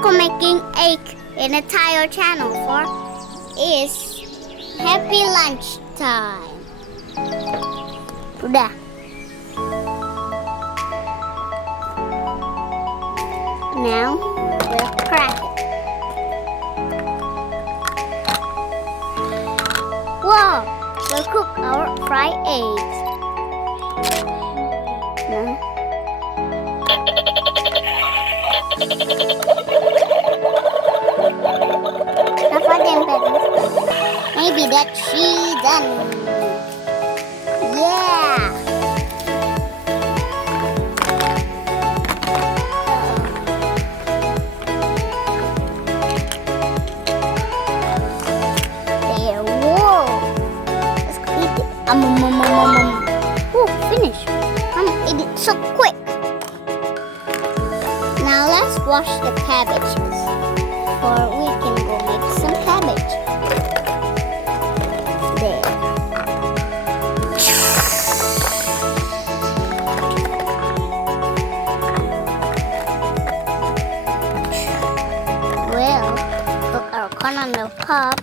Making egg in a Thai channel for is happy lunch time. Udah. Now we'll crack it. Wow! We'll cook our fried eggs. Now. Maybe that's she done. Yeah. There. Whoa. Let's go eat it. Ooh, finish. I'm gonna eat it so quick. Now let's wash the cabbages, or we can go make some cabbage. There. We'll cook our corn on the cob.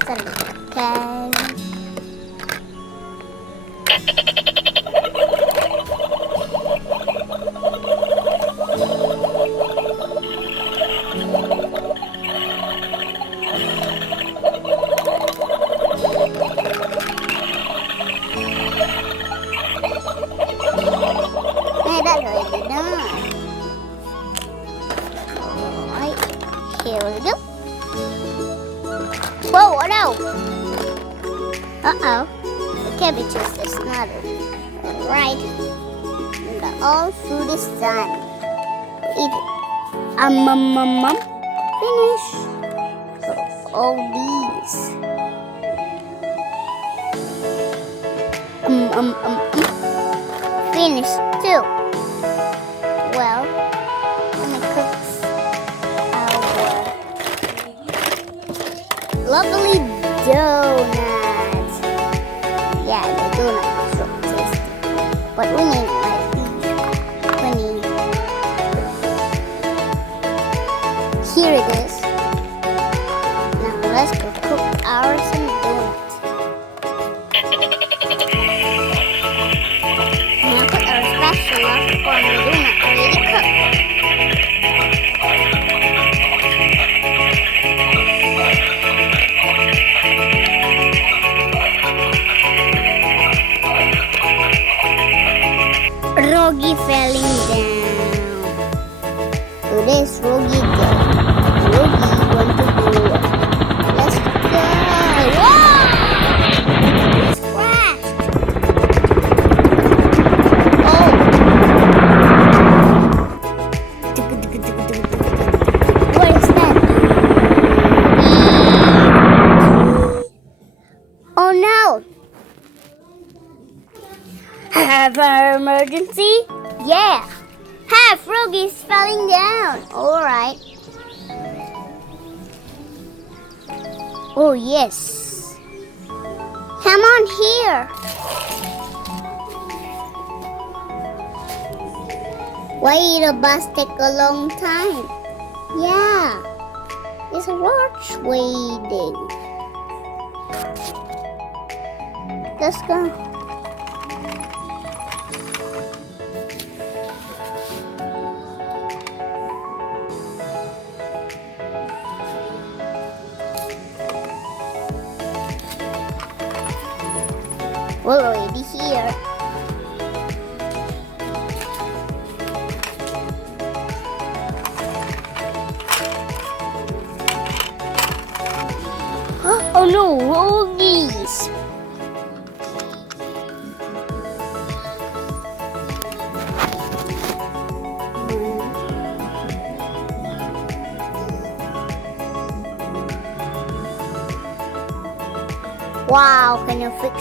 Okay. That's already done. Alright, here we go. Whoa, no! Uh-oh, the cabbages is not right. And all food is done. Eat it. Finish. All these. Finish too. Well, I'm gonna cook our lovely donuts. Yeah, the donut is so tasty. But we need like these. Here it is. Now let's go cook our some donuts. Now put our spatula on the donut already cooked. Rogi falling down. Today's Rogi day. Rogi want to go. Let's go. Whoa! It's crashed. Oh. What is that? Oh no! Have an emergency? Yeah. Half Rogi's falling down. Alright. Oh yes. Come on here. Why the bus take a long time? Yeah. It's a watch waiting. Let's go. We're already here. Oh no, Rogies! Wow, can you fix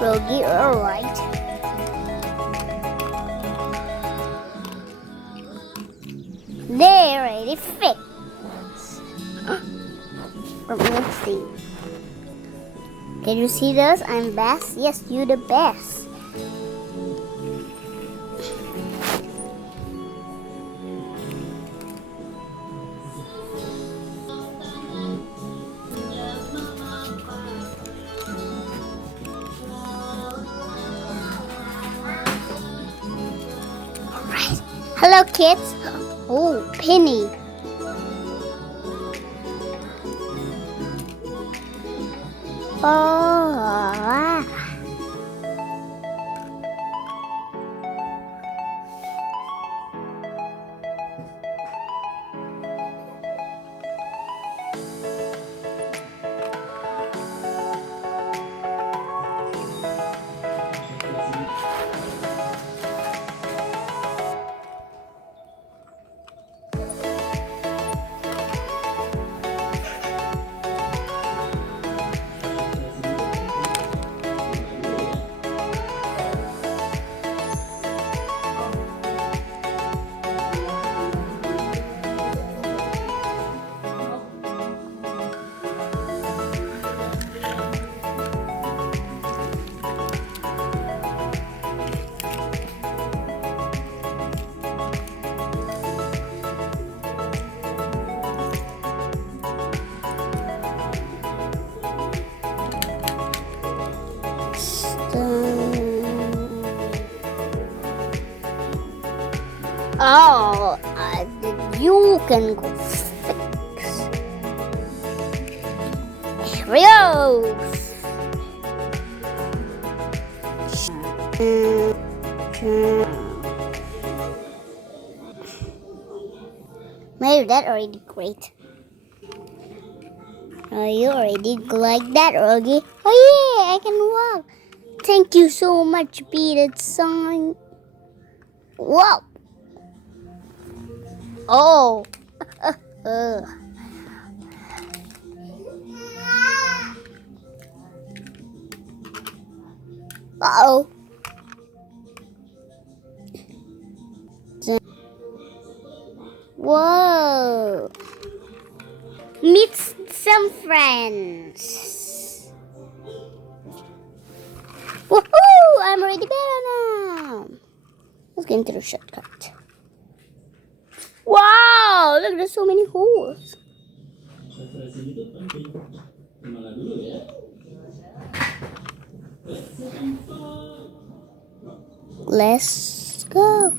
Rogi? Alright. They're ready fixed. Let's see. Can you see those? I'm best. Yes, you the best. Hello, kids. Oh, Penny. Oh. Oh, you can go fix. Here we go. Maybe that already great. Oh, you already like that, Rogi? Oh yeah, I can walk. Thank you so much, Peter Song. Whoa. Oh. Uh-oh. Whoa. Meet some friends. Woohoo! I'm already better now. Let's get into the shortcut. Wow! Look, there's so many holes. Let's go.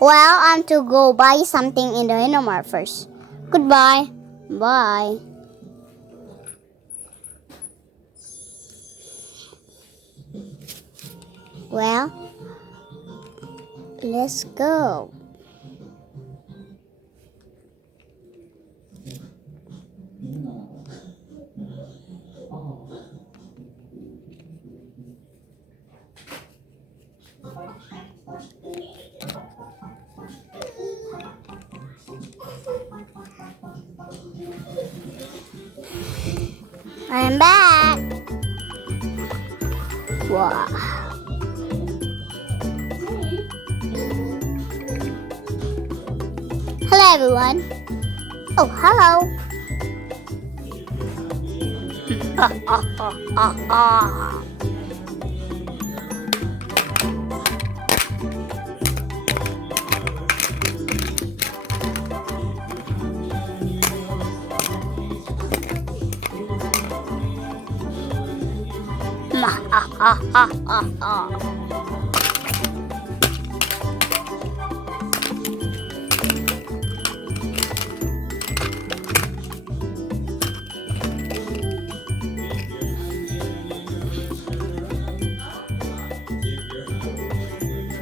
Well, I'm to go buy something in the Innomart first. Goodbye. Bye. Well, let's go. I'm back. Wow. Hello, everyone. Oh, hello.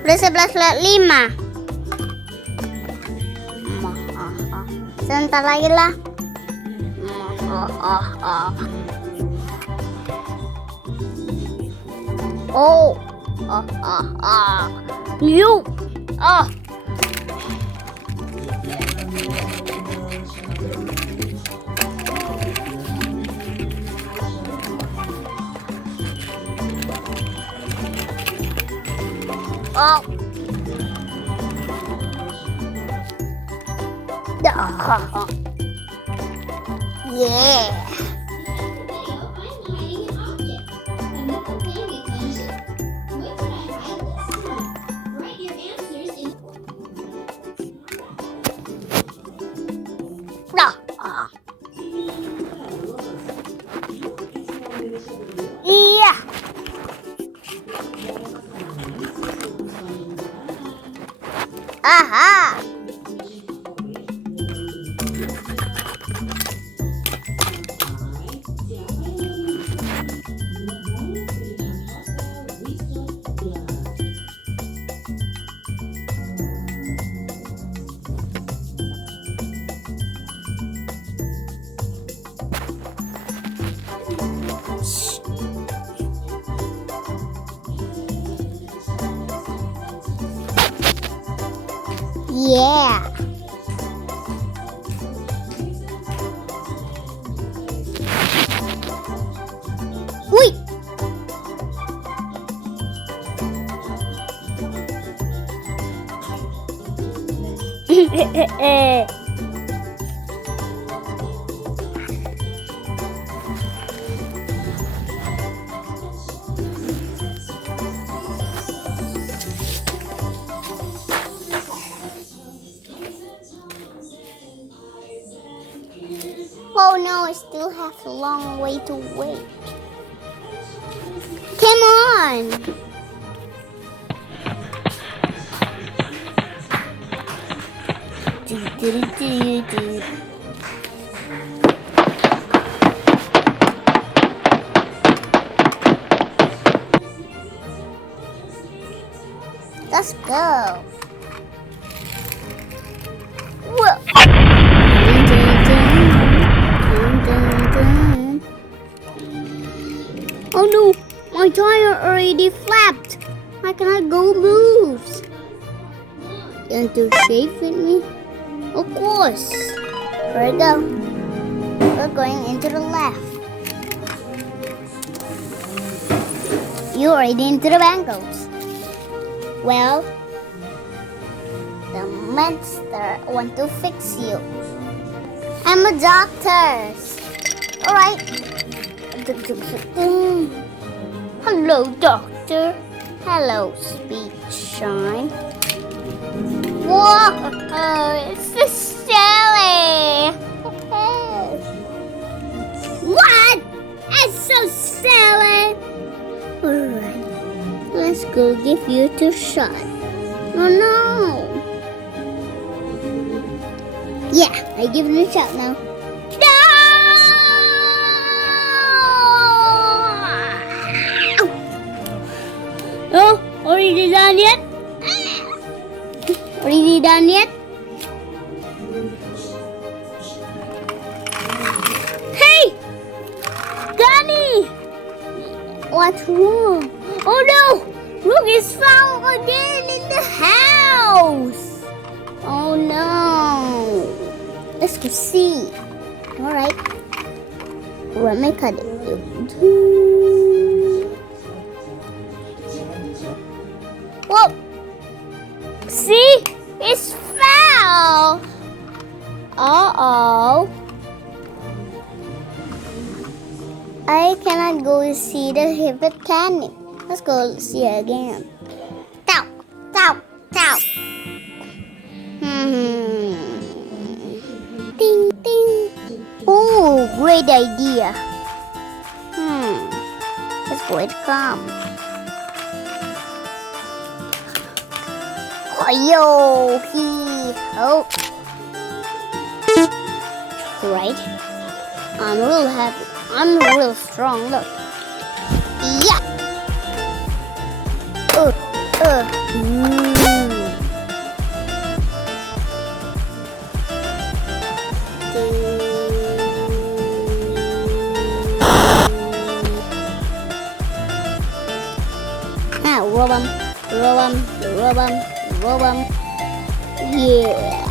Udah 11:05. Sebentar lagi lah. Oh. You. Oh. Oh. Yeah. Aha! Yeah. Uy! Oh no, I still have a long way to wait. Come on! Let's go. Whoa. Oh no, my tire already flapped. I cannot go move. You want to shave with me? Of course. Here we go. We're going into the left. You're already into the bangles. Well, the monster want to fix you. I'm a doctor. Alright. Hello, doctor. Hello, speech shine. Whoa, it's so silly. What? It's so silly. Alright, let's go give you a shot. Oh no. Yeah, I give it a shot now. No! Oh, already done yet? Already done yet? Hey! Gani! What's wrong? Oh no! Rogi is found again in the house! Oh no! Let's go see. Alright. Let me cut it. Whoa! See? It's foul! Uh-oh. I cannot go see the hippopotami. Let's go see it again. Tao! Tao! Tao! Ding! Ding! Oh, great idea. Let's go and come. Yo, he ho. Right? I'm real happy. I'm real strong. Look. Yeah. Rub 'em. Yeah.